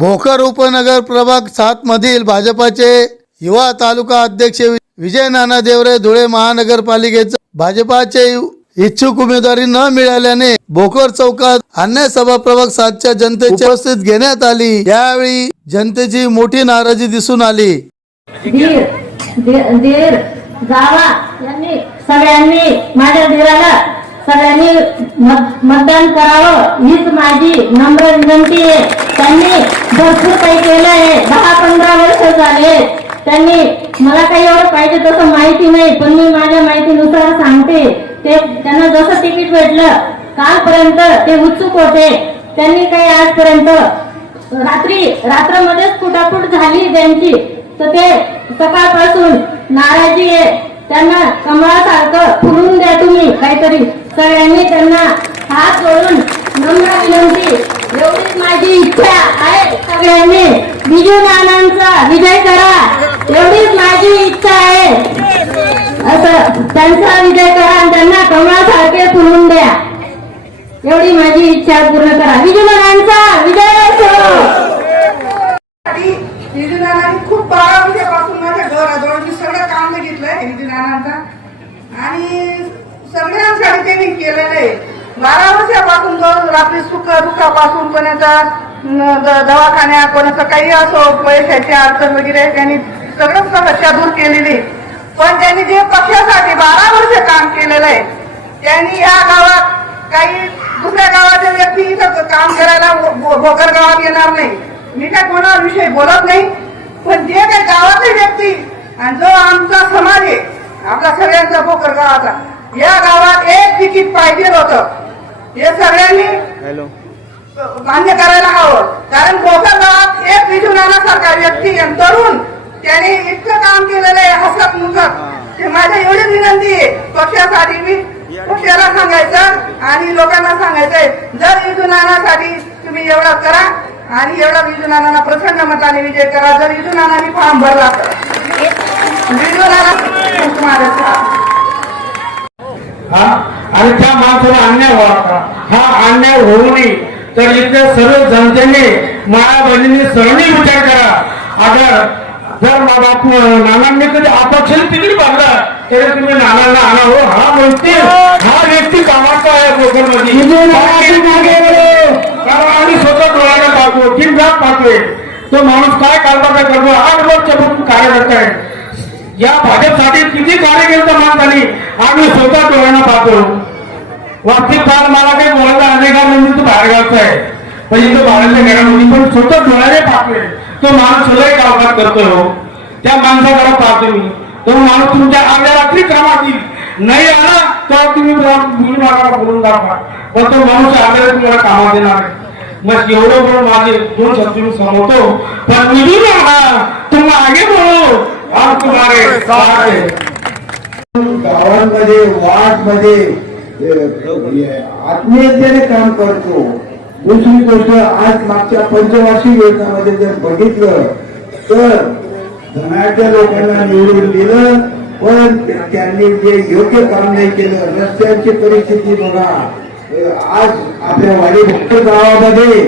भोकर उपनगर प्रभाग 7 मधील भाजपाचे युवा तालुका अध्यक्ष विजय नाना देवरे धुळे महानगरपालिकेचे भाजपाचे इच्छुक उमेदवारी न मिळाल्याने भोकर चौकात अन्य सभा प्रभाग 7च्या जनतेची उपस्थित घेण्यात आली। यावेळी जनतेची मोठी नाराजी दिसून आली। सगळ्यांनी माझ्या धीराला सगळ्यांनी मतदान करावं हीच माझी नम्र विनंती आहे। त्यांनी भरपूर काही केलं आहे, 10-15 वर्ष झाले। त्यांनी मला काही एवढं पाहिजे तसं माहिती नाही, पण मी माझ्या माहितीनुसार सांगते। ते त्यांना जसं तिकीट भेटलं कालपर्यंत ते उत्सुक होते। त्यांनी काही आजपर्यंत रात्रमध्येच फुटाफूट झाली त्यांची, तर ते सकाळपासून नाराजी आहे। त्यांना कमळासारखं फुलून द्या तुम्ही काहीतरी। सगळ्यांनी त्यांना हात जोडून नम्र विनंती, एवढीच माझी इच्छा आहे। सगळ्यांनी विजू नानांचा विजय करा, एवढीच माझी इच्छा आहे। असं त्यांचा विजय करा आणि त्यांना कमळासारखे फुलून द्या, एवढी माझी इच्छा पूर्ण करा। विजू नानांचा विजय असो। विजू नानांनी खूप 12 वर्षापासून माझ्या घराजवळ मी सगळं काम घेतलंय विजू नानांचा, आणि सगळ्यांसाठी त्यांनी केलेलं आहे। 12 वर्षापासून रात्री दुःखापासून कोणाचा दवाखान्या, कोणाचं काही असो, पैशाची अडचण वगैरे त्यांनी सगळं समस्या दूर केलेली। पण त्यांनी जे पक्षासाठी 12 वर्ष काम केलेलं आहे, त्यांनी या गावात काही दुसऱ्या गावाच्या व्यक्ती इथं काम करायला भोकर गावात येणार नाही। मी काय कोणाविषयी बोलत नाही, पण जे काही गावातले व्यक्ती आणि जो आमचा समाज आहे आपला सगळ्यांचा भोकर गावाचा, या गावात एक तिकीट पाहिजे होतं, हे सगळ्यांनी मान्य करायला हवं। कारण भोकर गावात एक विजू नानासारखा व्यक्ती आणि तरुण त्याने इतकं काम केलेलं आहे हसत मुखत। ते माझ्या एवढी विनंती आहे पक्षासाठी, मी पक्षाला सांगायचं आणि लोकांना सांगायचंय, जर विजू नानासाठी तुम्ही एवढं करा आणि एवढा विजू नानांना प्रचंड मताने विजय करा। जर विजू नानांनी फॉर्म भरला तर विजू नाना आणि त्या माणसाला अन्याय व्हावा, हा अन्याय होऊ नये तर इथे सर्व जनतेने माया बहिणींनी सर्वांनी विचार करा। अगर जर बापू नानांनी कधी अपक्ष तिकीट भरला तरी तुम्ही नानांना आणावं। हा व्यक्ती कामाचा आहे भोकरमध्ये, कारण आम्ही स्वतः डोळ्याने पाहतो, तीन रात पाहतोय तो माणूस काय कारभार करतो। 8 वर्ष कार्यकर्ता आहे या भाजपसाठी, किती कार्य केलं माणसाने आम्ही स्वतः डोळ्यानं पाहतो। वास्तविक फार मला काही बोलायचं अनेकांनी तो बाहेरगावचा आहे, पण इथं बाहेरच्या घरामध्ये पण स्वतः डोळ्याने पाहतोय तो माणूस सगळे कामकाज करतोय। त्या माणसाकडे पाहतो मी, तो माणूस तुमच्या अर्ध्या रात्री कामात येईल, नाही आला तर तुम्ही बोलून दाखवा, पण तो माणूस अर्ध्या तुम्हाला कामात देणार आहे। मग एवढं बोलून माझे 2 शब्द मी समजतो, पण विजू नाना तुम आगे बोलो और तुम्हारे साथ है। गावांमध्ये वार्डमध्ये आत्मीयतेने काम करतो। दुसरी गोष्ट, आज मागच्या पंचवार्षिक योजनेमध्ये जर बघितलं तर धनाढ्य लोकांना निवडून दिलं, पण त्यांनी जे योग्य काम नाही केलं। रस्त्यांची परिस्थिती बघा, आज आपल्या वाडी भोकर गावामध्ये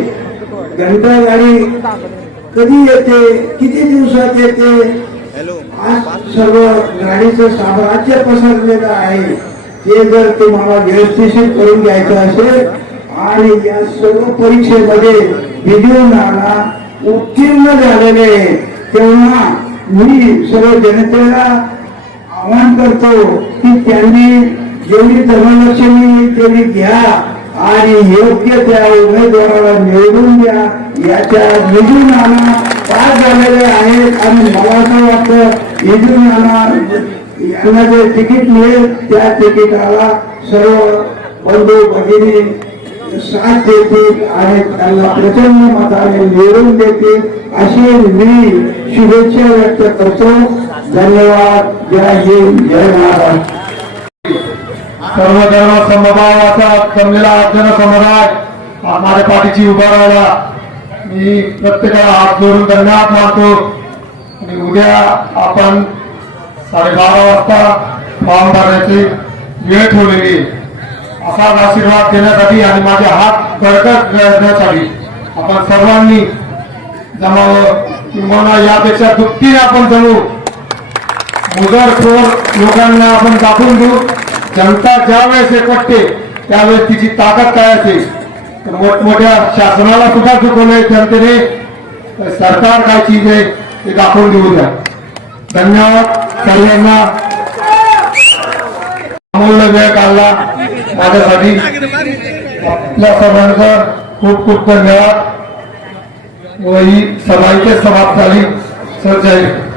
घंटागाडी कधी येते, किती दिवसात येते, आज सर्व गाडीचं साम्राज्य पसरलेलं आहे। ते जर तुम्हाला व्यवस्थित करून घ्यायचं असेल आणि या सर्व परीक्षेमध्ये विजू नाना उत्तीर्ण झालेले, तेव्हा मी सर्व जनतेला आवाहन करतो की त्यांनी जेवढी धनलक्ष्मी तेवढी घ्या आणि योग्य त्या उमेदवाराला निवडून द्या। याच्या विजू नाना पास झालेले आहेत आणि मला असं वाटतं विजू नाना यांना जे तिकीट मिळेल त्या तिकिटाला सर्व बंधू भगिनी साथ देतील आणि त्यांना प्रचंड मताने निवडून देतील अशी मी शुभेच्छा व्यक्त करतो। धन्यवाद। जय हिंद, जय महाराष्ट्र। सर्व धर्म समभावाचा जमलेला जनसमुदाय माझ्या पाठीशी उभा राहिला, मी प्रत्येकाला हात जोडून धन्यवाद मानतो। आणि उद्या आपण 12:30 वाजता फॉर्म भरण्याची वेळ ठेवलेली, असा आशीर्वाद देण्यासाठी आणि माझे हात बळकट करण्यासाठी आपण सर्वांनी जमावं किंवा यापेक्षा दुपटीने आपण जमू, मुजरखोर लोकांना आपण दाखवून देऊ. जनता ज्या वेळेस एकवटते त्यावेळेस तिची ताकद काय असेल. मोठमोठ्या शासनाला सुद्धा चुकवलंय जनतेने, सरकार काय चीज आहे ते दाखवून देऊ द्या. धन्यवाद सर्वांना. अमूल्य वेळ काढला माझ्यासाठी. आपल्या सर्वांचा खूप खूप धन्यवाद. व ही सभा इथे समाप्त झाली. सर जय हिंद.